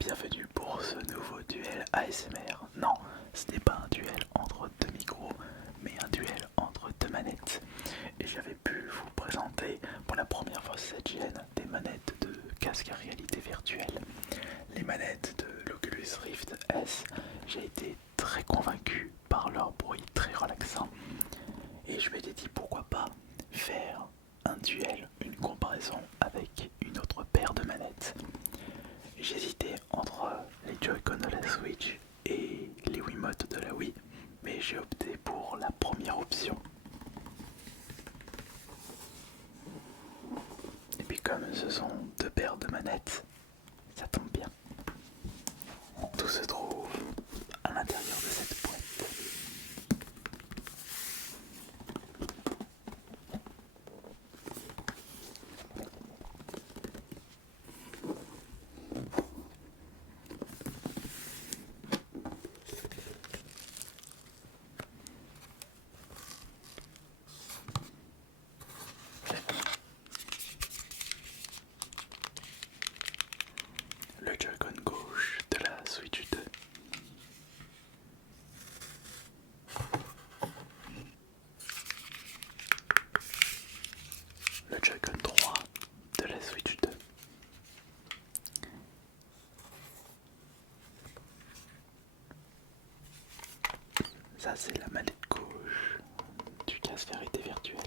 bienvenue pour ce nouveau duel ASMR. Non, ce n'est pas un duel entre deux micros, mais un duel entre deux manettes. Et j'avais pu vous présenter pour la première fois cette chaîne des manettes de casque à réalité virtuelle. Les manettes de l'Oculus Rift S, j'ai été très convaincu par leur bruit très relaxant. Et je m'étais dit pourquoi pas faire un duel, une comparaison avec une autre paire de manettes. J'hésitais entre les Joy-Con de la Switch et les Wiimote de la Wii, mais j'ai opté pour la première option. Et puis comme ce sont deux paires de manettes, ça tombe bien. Tout se trouve à l'intérieur de cette boîte. Le Joy-Con gauche de la Switch 2. Le Joy-Con droit de la Switch 2. Ça c'est la manette gauche du casque à réalité virtuelle.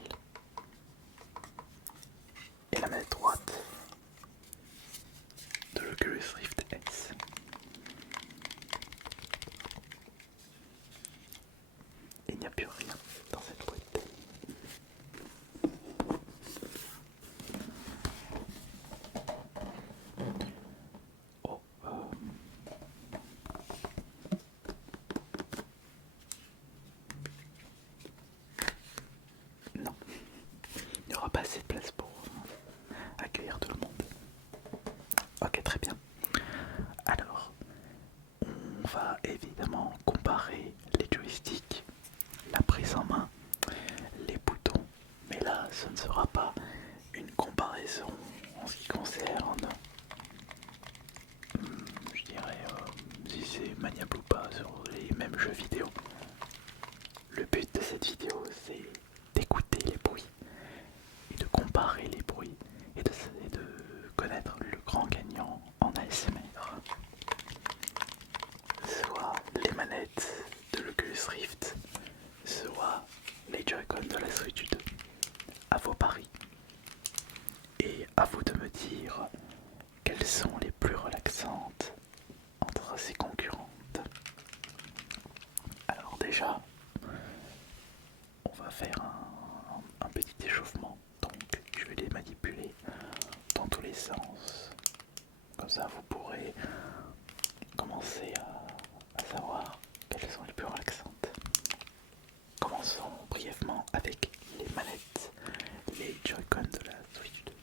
Et la manette droite de l'Oculus Rift S. Il n'y a plus rien dans cette boîte. Oh, non, il n'y aura pas assez de place pour accueillir tout le monde. Ok, très bien. Alors, on va évidemment comparer les joysticks, la prise en main, les boutons, mais là ce ne sera pas une comparaison en ce qui concerne, je dirais, si c'est maniable ou pas sur les mêmes jeux vidéo. Le but de cette vidéo c'est d'écouter les bruits et de comparer les bruits et de connaître le grand gagnant en ASMR. Soit les manettes de l'Oculus Rift, soit les Joy-Con de la Switch 2. À vos paris. Et à vous de me dire quelles sont les plus relaxantes entre ces concurrentes. Alors déjà, on va faire un petit échauffement. Donc je vais les manipuler dans tous les sens. Comme ça vous pourrez commencer à savoir quelles sont les plus relaxantes. Commençons brièvement avec les manettes, les Joy-Con de la Switch 2.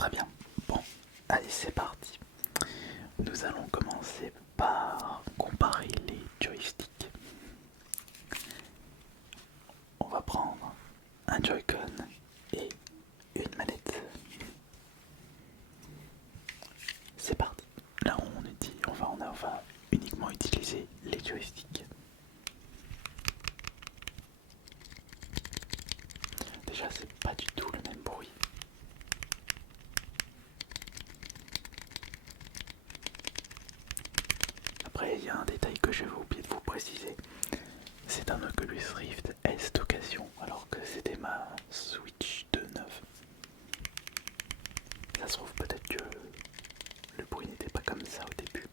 Très bien. Bon, allez, c'est parti. Nous allons commencer par comparer les joysticks. On va prendre un Joy-Con et une manette. C'est parti. Là on va uniquement utiliser les joysticks. Déjà c'est pas du tout le même bruit. Après il y a un détail que je vais oublier de vous préciser. C'est un Oculus Rift S d'occasion alors que c'était ma Switch de 9. Ça se trouve peut-être que le bruit n'était pas comme ça au début.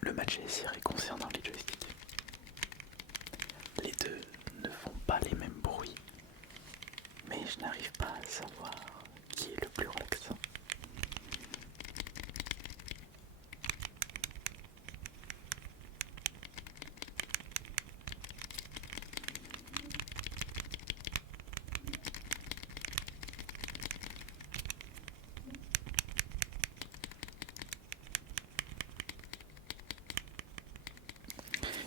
Le match est serré concernant les joysticks. Les deux ne font pas les mêmes bruits, mais je n'arrive pas à savoir qui est le plus relaxant.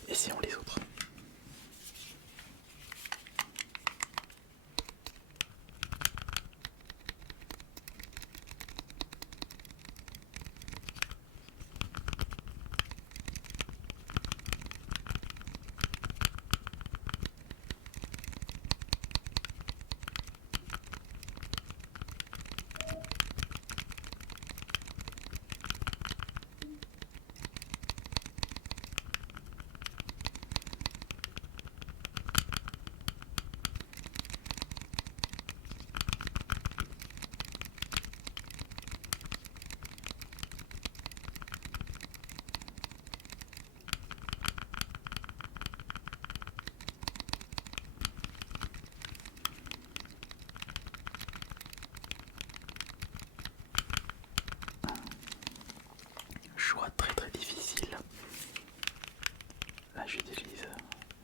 Essayons les autres. Choix très très difficile. Là j'utilise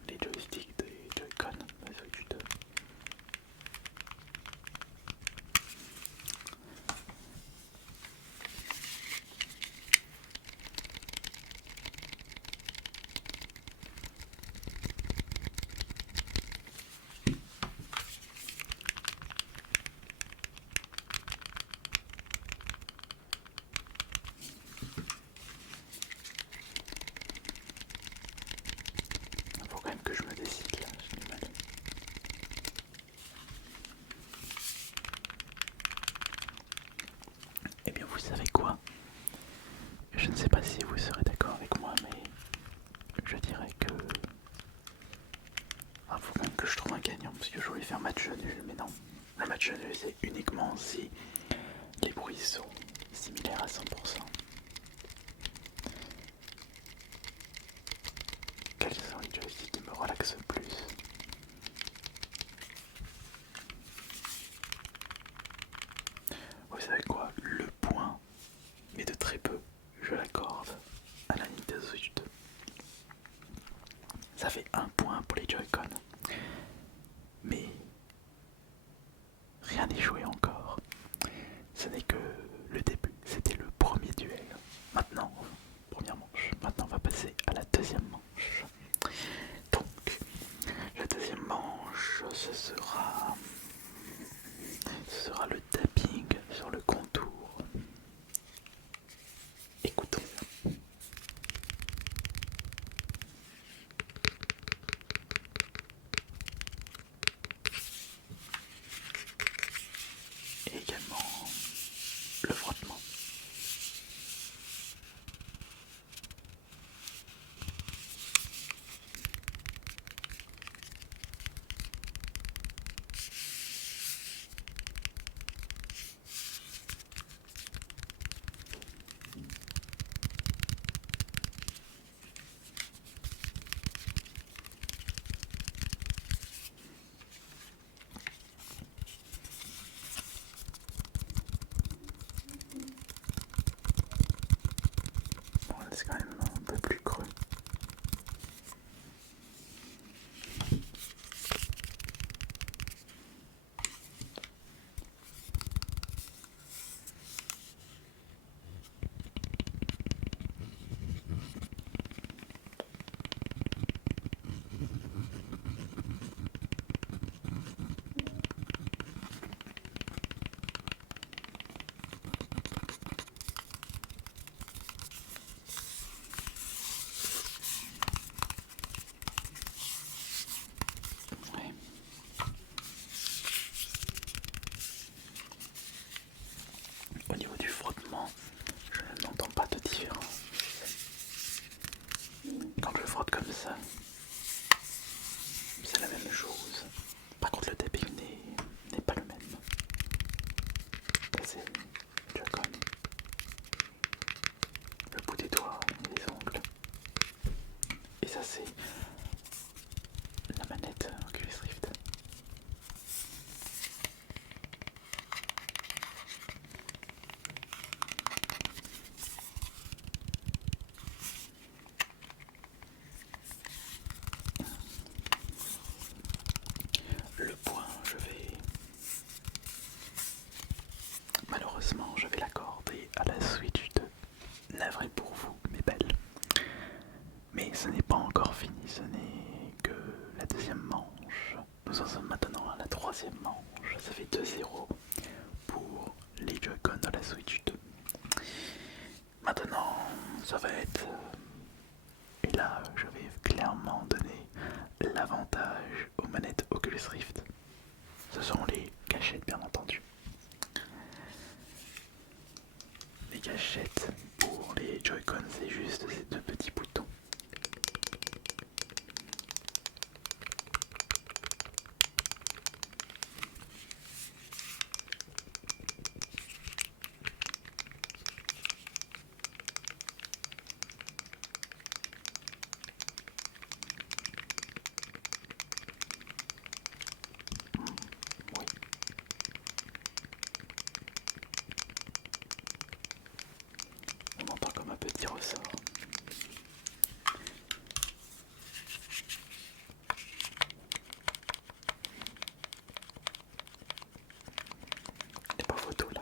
les joysticks des Joy-Con, la Switch 2. Faut quand même que je me décide là, j'ai du mal. Eh bien vous savez quoi? Je ne sais pas si vous serez d'accord avec moi, mais je dirais que... faut quand même que je trouve un gagnant, parce que je voulais faire match nul, mais non. Le match nul c'est uniquement si les bruits sont similaires à 100%. Quels sont les joysticks qui me relaxent le plus? Vous savez quoi? Le point, mais de très peu, je l'accorde à la Nintendo Switch 2. Ça fait un point pour les Joy-Con. Mais rien n'est joué encore. Ce n'est que le début, c'était le premier duel. Maintenant, première manche. Maintenant, on va passer à la deuxième manche. Donc, la deuxième manche, ce sera le tapping sur le contour. Écoutons. Et également le frottement. Bon, là, c'est quand même un peu plus creux. ça, c'est la même chose. Par contre, le tapping n'est pas le même. Ça, c'est Joy-Con. Le bout des doigts et des ongles. Et ça, c'est la manette Oculus Rift. Le point, malheureusement, je vais l'accorder à la Switch 2. Navré pour vous, mes belles. Mais ce n'est pas encore fini, ce n'est que la deuxième manche. Nous en sommes maintenant à la troisième manche. Ça fait 2-0 pour les Joy-Con de la Switch 2. Maintenant, ça va être... Et là, je vais clairement donner l'avantage aux manettes Oculus Rift. Ce sont les gâchettes, bien entendu. Les gâchettes pour les Joy-Con, c'est juste ces deux petits boutons. Oui. On entend comme un petit ressort. Il n'est pas photo là.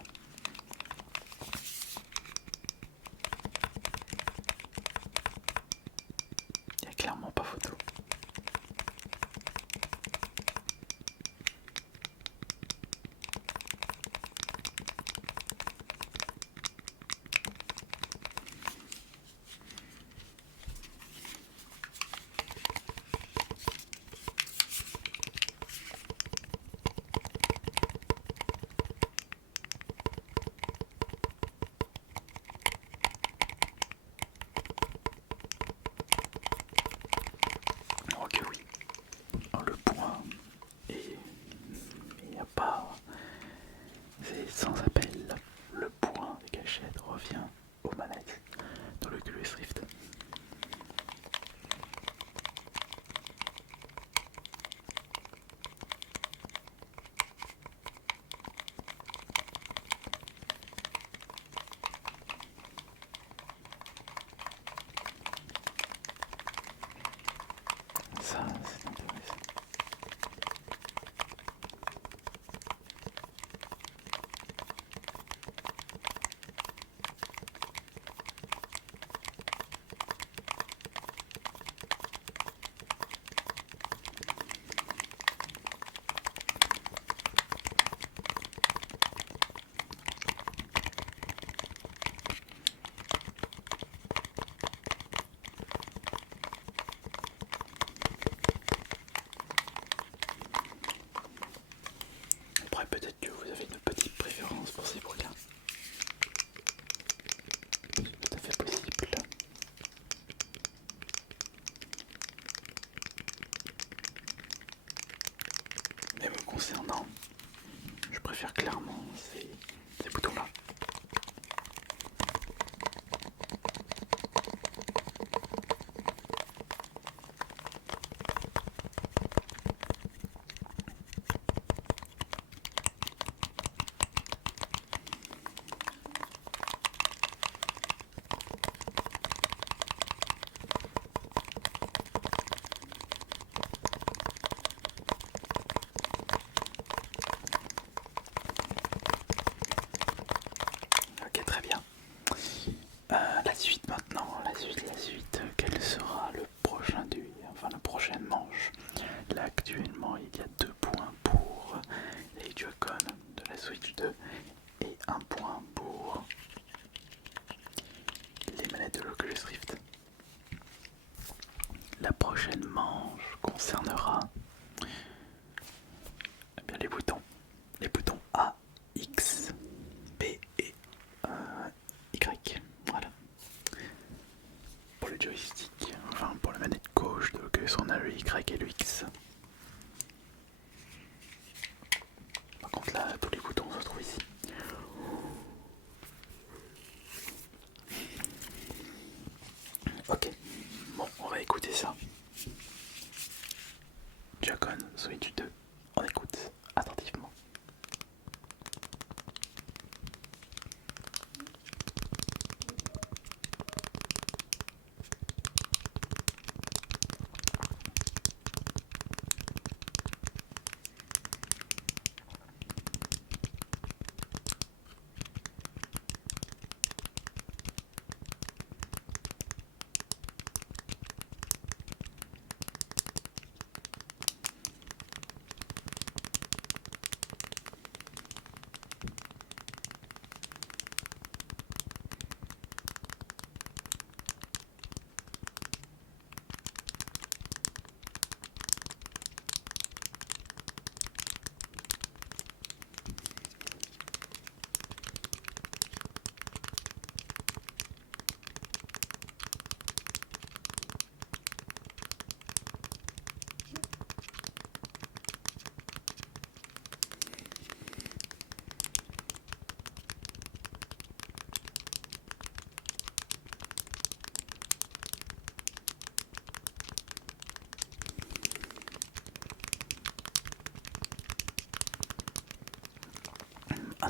Il n'y a clairement pas photo. Ok, oui. Le point, et il n'y a pas... C'est sans appel. Le point des gâchettes revient aux manettes de l'Oculus Rift. Ça, c'est intéressant. Après, peut-être que vous avez une petite préférence pour ces bruits-là. C'est tout à fait possible. Mais me concernant, je préfère clairement ces boutons-là. Ok, très bien. La suite maintenant, la suite. Quel sera le prochain enfin la prochaine manche? Là actuellement il y a 2 points pour les Joy-Con de la Switch 2 et 1 point pour les manettes de l'Oculus Rift. La prochaine manche concernera eh bien, les boutons A, X, B et Y. Voilà. Pour le joystick, enfin pour la manette gauche de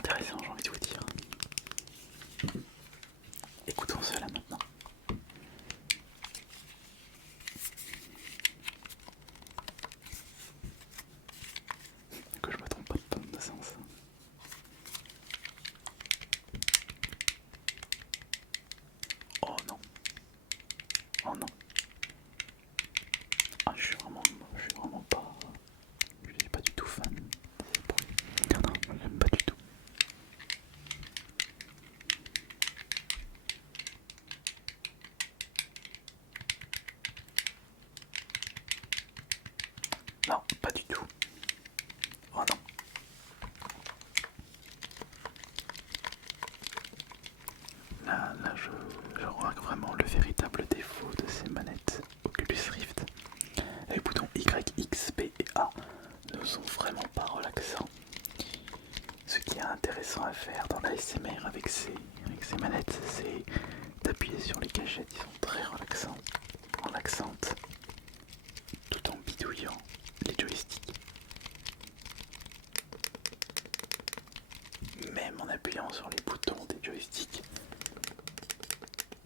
intéressant, j'ai envie de vous dire. Écoutons cela maintenant. Que je me trompe pas de sens. Oh non. Oh non. Ah, je suis vraiment pas. Je suis pas du tout fan de ces bruits. Non, non, j'aime pas du tout. Non, pas du tout. Oh non. Là, je remarque vraiment le véritable défaut de ces manettes Oculus Rift. Les boutons Y, X, B et A ne sont vraiment pas relaxants. Ce qui est intéressant à faire dans l'ASMR avec ces manettes, c'est d'appuyer sur les gâchettes. Ils sont très relaxantes, tout en bidouillant les joysticks. Même en appuyant sur les boutons des joysticks,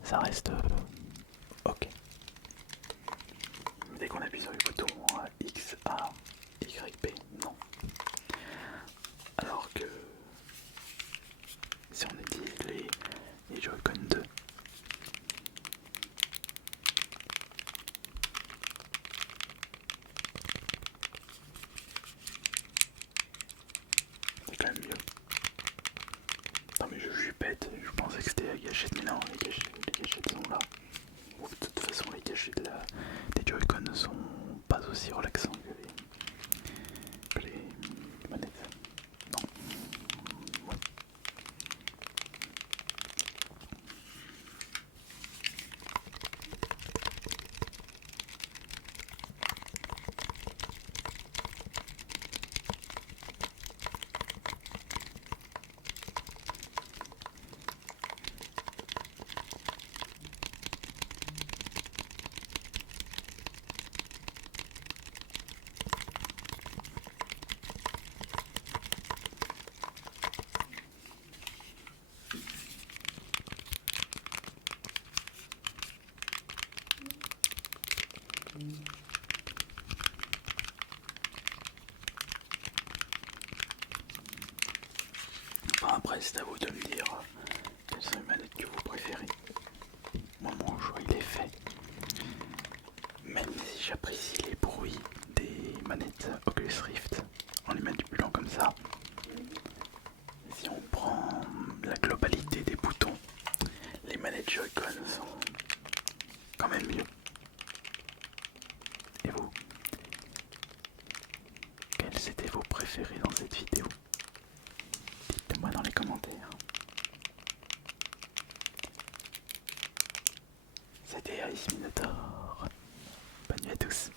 ça reste ok. Dès qu'on appuie sur les boutons X, A, Y, B, non. Alors que si on utilise les Joy-Con 2, c'est quand même mieux. Non mais je suis bête, je pensais que c'était la gâchette, mais non, les gâchettes sont là. Bon, de toute façon, les gâchettes des Joy-Con ne sont pas aussi relaxants que les manettes. Non. Ouais. Enfin, après, c'est à vous de me dire quelles sont les manettes que vous préférez. Moi, mon choix il est fait. Même si j'apprécie les bruits des manettes Oculus Rift en les manipulant comme ça, si on prend la globalité des boutons, les manettes Joy-Con sont quand même mieux. Et vous, quels étaient vos préférés dans cette vidéo? Dites-moi dans les commentaires. C'était Ice Minotaur. Bonne nuit à tous.